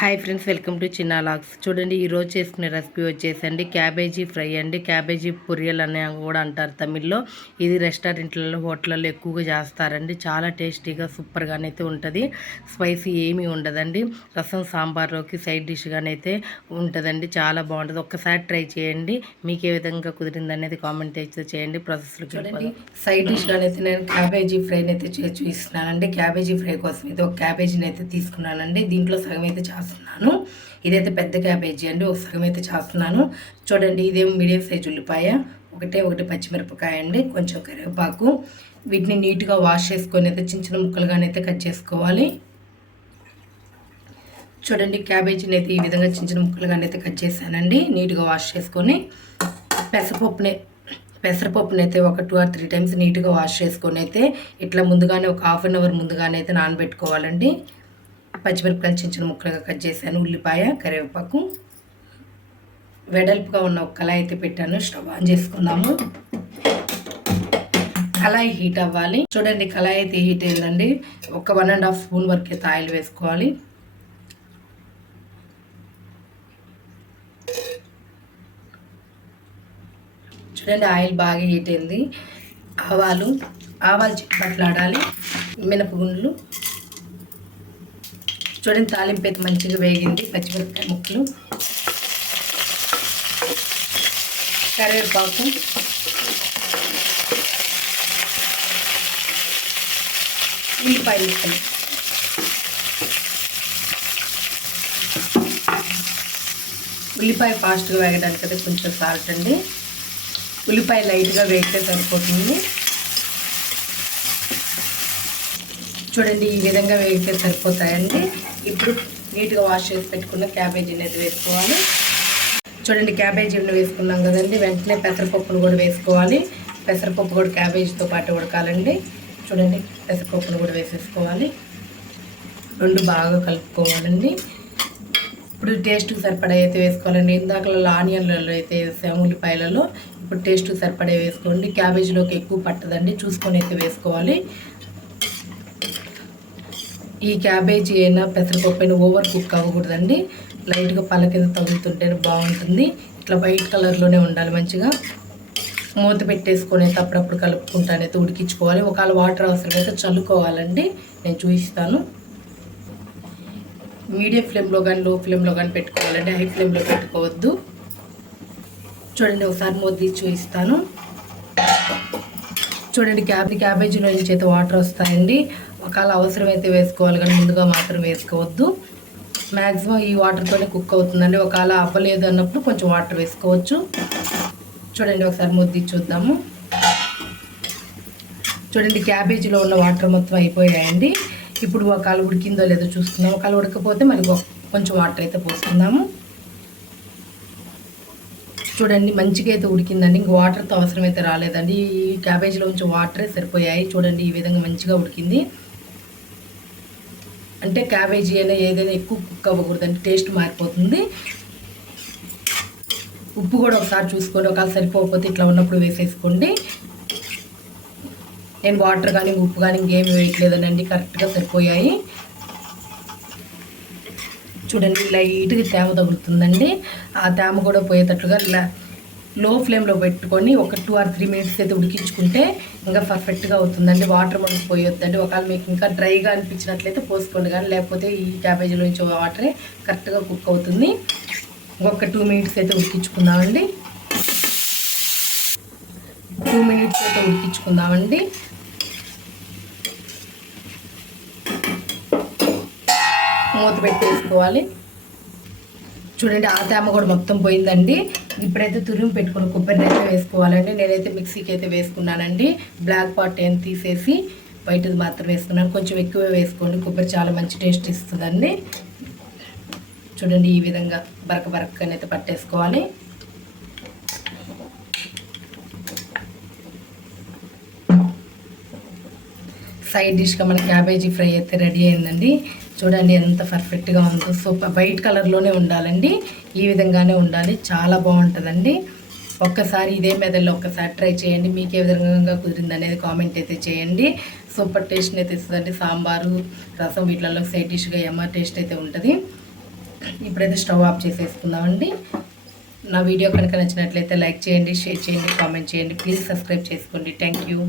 Hi friends welcome to చిన్న logs చూడండి ఈరోజు చేసుకునే రెసిపీ వచ్చేసండి. క్యాబేజీ ఫ్రై అండి. క్యాబేజీ పొరియల్ అని కూడా అంటారు తమిళ్ళో. ఇది రెస్టారెంట్లలో హోటళ్ళలో ఎక్కువగా చేస్తారండి. చాలా టేస్టీగా సూపర్గానైతే ఉంటుంది. స్పైసీ ఏమీ ఉండదండి. రసం సాంబార్లోకి సైడ్ డిష్గానైతే ఉంటుందండి. చాలా బాగుంటుంది. ఒక్కసారి ట్రై చేయండి. మీకు ఏ విధంగా కుదిరింది అనేది కామెంట్ అయితే చేయండి. ప్రాసెస్లో చూడండి సైడ్ డిష్గానైతే అయితే నేను క్యాబేజీ ఫ్రైని అయితే చూపిస్తున్నానండి క్యాబేజీ ఫ్రై కోసం అయితే ఒక క్యాబేజీని అయితే తీసుకున్నానండి. దీంట్లో సగం అయితే చేస్తున్నాను. ఇదైతే పెద్ద క్యాబేజీ అండి. ఒక సగం అయితే చేస్తున్నాను. చూడండి ఇదేమో మీడియం సైజ్ ఉల్లిపాయ. ఒకటే ఒకటి పచ్చిమిరపకాయ అండి. కొంచెం కరివేపాకు. వీటిని నీట్గా వాష్ చేసుకొని అయితే చిన్న చిన్న ముక్కలుగానైతే కట్ చేసుకోవాలి. చూడండి క్యాబేజీని అయితే ఈ విధంగా చిన్న చిన్న ముక్కలుగానైతే అయితే కట్ చేశానండి. నీట్గా వాష్ చేసుకొని పెసరపప్పుని పెసరపప్పుని అయితే ఒక టూ ఆర్ త్రీ టైమ్స్ నీట్గా వాష్ చేసుకొని అయితే ఇట్లా ముందుగానే ఒక హాఫ్ అన్ అవర్ ముందుగానే అయితే నానబెట్టుకోవాలండి. పచ్చిమిరపకాయలు చిన్న చిన్న ముక్కలుగా కట్ చేశాను ఉల్లిపాయ కరివేపాకు. వెడల్పుగా ఉన్న ఒక కళాయి అయితే పెట్టాను స్టవ్ ఆన్ చేసుకుందాము. కళాయి హీట్ అవ్వాలి. చూడండి కళాయి అయితే హీట్ అయిందండి. ఒక వన్ అండ్ హాఫ్ స్పూన్ వరకు అయితే ఆయిల్ వేసుకోవాలి. చూడండి ఆయిల్ బాగా హీట్ అయింది. ఆవాలు ఆవాలు చిట్టుపట్లాడాలి మినపగుండ్లు. చూడండి తాలింపు అయితే మంచిగా వేగింది పచ్చిమిరపకాయ ముక్కలు. కరివేపాకు. ఉల్లిపాయ ముక్కలు. ఉల్లిపాయ ఫాస్ట్గా వేగడానికి అయితే కొంచెం సాల్ట్ అండి. ఉల్లిపాయ లైట్గా వేగితే సరిపోతుంది. చూడండి ఈ విధంగా వేస్తే సరిపోతాయండి. ఇప్పుడు నీట్గా వాష్ చేసి పెట్టుకున్న క్యాబేజీని అయితే వేసుకోవాలి. చూడండి క్యాబేజీని వేసుకున్నాం కదండి. వెంటనే పెసరపప్పును కూడా వేసుకోవాలి. పెసరపప్పు కూడా క్యాబేజీతో పాటు ఉడకాలండి. చూడండి పెసరపప్పును కూడా వేసేసుకోవాలి. రెండు బాగా కలుపుకోవాలండి. ఇప్పుడు టేస్ట్కి సరిపడా అయితే వేసుకోవాలండి. ఇందాకలలో ఆనియన్లలో అయితే వేసాము ఉల్లిపాయలలో. ఇప్పుడు టేస్ట్కి సరిపడే వేసుకోండి. క్యాబేజీలోకి ఎక్కువ పట్టదండి. చూసుకొని అయితే వేసుకోవాలి. ఈ క్యాబేజీ అయినా పెసరపప్పు అయినా ఓవర్ కుక్ అవ్వకూడదండి లైట్గా పళ్ళ కింద తగులుతుంటేనే బాగుంటుంది. ఇట్లా వైట్ కలర్లోనే ఉండాలి మంచిగా. మూత పెట్టేసుకొని అయితే అప్పుడప్పుడు కలుపుకుంటానైతే ఉడికించుకోవాలి. ఒకవేళ వాటర్ అవసరమైతే చల్లుకోవాలండి. నేను చూపిస్తాను. మీడియం ఫ్లేమ్లో కానీ లో ఫ్లేమ్లో కానీ పెట్టుకోవాలండి. హై ఫ్లేమ్లో పెట్టుకోవద్దు. చూడండి ఒకసారి మూత తీసి చూపిస్తాను. చూడండి క్యాబ్ క్యాబేజీలో నుంచి అయితే వాటర్ వస్తాయండి. ఒకవేళ అవసరమైతే వేసుకోవాలి కానీ ముందుగా మాత్రం వేసుకోవద్దు. మ్యాక్సిమం ఈ వాటర్తోనే కుక్ అవుతుందండి. ఒకవేళ అవ్వలేదు అన్నప్పుడు కొంచెం వాటర్ వేసుకోవచ్చు. చూడండి ఒకసారి ముద్ది చూద్దాము. చూడండి క్యాబేజీలో ఉన్న వాటర్ మొత్తం అయిపోయాయండి. ఇప్పుడు ఒకవేళ ఉడికిందో లేదో చూసుకుందాం ఒకవేళ ఉడకపోతే మరి కొంచెం వాటర్ అయితే పోసుకుందాము. చూడండి మంచిగా అయితే ఉడికిందండి. ఇంక వాటర్తో అవసరం అయితే రాలేదండి. ఈ క్యాబేజీలో ఉంచి వాటరే సరిపోయాయి. చూడండి ఈ విధంగా మంచిగా ఉడికింది. అంటే క్యాబేజీ అయినా ఏదైనా ఎక్కువ కుక్ అవ్వకూడదండి. టేస్ట్ మారిపోతుంది. ఉప్పు కూడా ఒకసారి చూసుకోండి. ఒకవేళ సరిపోకపోతే ఇట్లా ఉన్నప్పుడు వేసేసుకోండి. నేను వాటర్ కానీ ఉప్పు కానీ ఇంకేమి వేయట్లేదనండి. కరెక్ట్గా సరిపోయాయి. చూడండి లైట్గా తేమ తగులుతుందండి. ఆ తేమ కూడా పోయేటట్లుగా లో ఫ్లేమ్లో పెట్టుకొని ఒక టూ ఆర్ త్రీ మినిట్స్ అయితే ఉడికించుకుంటే ఇంకా పర్ఫెక్ట్గా అవుతుందండి. వాటర్ మనకు పోయొద్దండి. ఒకవేళ మీకు ఇంకా డ్రైగా అనిపించినట్లయితే పోసుకోండి. కానీ లేకపోతే ఈ క్యాబేజీలో నుంచి వాటరే కరెక్ట్గా కుక్ అవుతుంది. ఒక టూ మినిట్స్ అయితే ఉడికించుకుందామండి. టూ మినిట్స్ అయితే ఉడికించుకుందామండి. మూత పెట్టేసుకోవాలి. చూడండి ఆ తేమ కూడా మొత్తం పోయిందండి. ఇప్పుడైతే తురిమి పెట్టుకుని కొబ్బరిని అయితే వేసుకోవాలండి. నేనైతే మిక్సీకి అయితే వేసుకున్నానండి. బ్లాక్ పాట్ ఏం తీసేసి బయటది మాత్రం వేసుకున్నాను. కొంచెం ఎక్కువ వేసుకోండి. కొబ్బరి చాలా మంచి టేస్ట్ ఇస్తుందండి. చూడండి ఈ విధంగా బరక బరకనైతే పట్టేసుకోవాలి. సైడ్ డిష్గా మన క్యాబేజీ ఫ్రై అయితే రెడీ అయిందండి. చూడండి ఎంత పర్ఫెక్ట్గా ఉందో. సో వైట్ కలర్లోనే ఉండాలండి. ఈ విధంగానే ఉండాలి. చాలా బాగుంటుందండి. ఒక్కసారి ఇదే మెదడులో ఒక్కసారి ట్రై చేయండి. మీకు ఏ విధంగా కుదిరింది అనేది కామెంట్ అయితే చేయండి. సూపర్ టేస్ట్ అయితే ఇస్తుందండి. సాంబారు రసం వీటిలలో సైడ్ డిష్గా ఎమ్మ టేస్ట్ అయితే ఉంటుంది. ఇప్పుడైతే స్టవ్ ఆఫ్ చేసేసుకుందామండి. నా వీడియో కనుక నచ్చినట్లయితే లైక్ చేయండి షేర్ చేయండి కామెంట్ చేయండి. ప్లీజ్ సబ్స్క్రైబ్ చేసుకోండి. Thank you.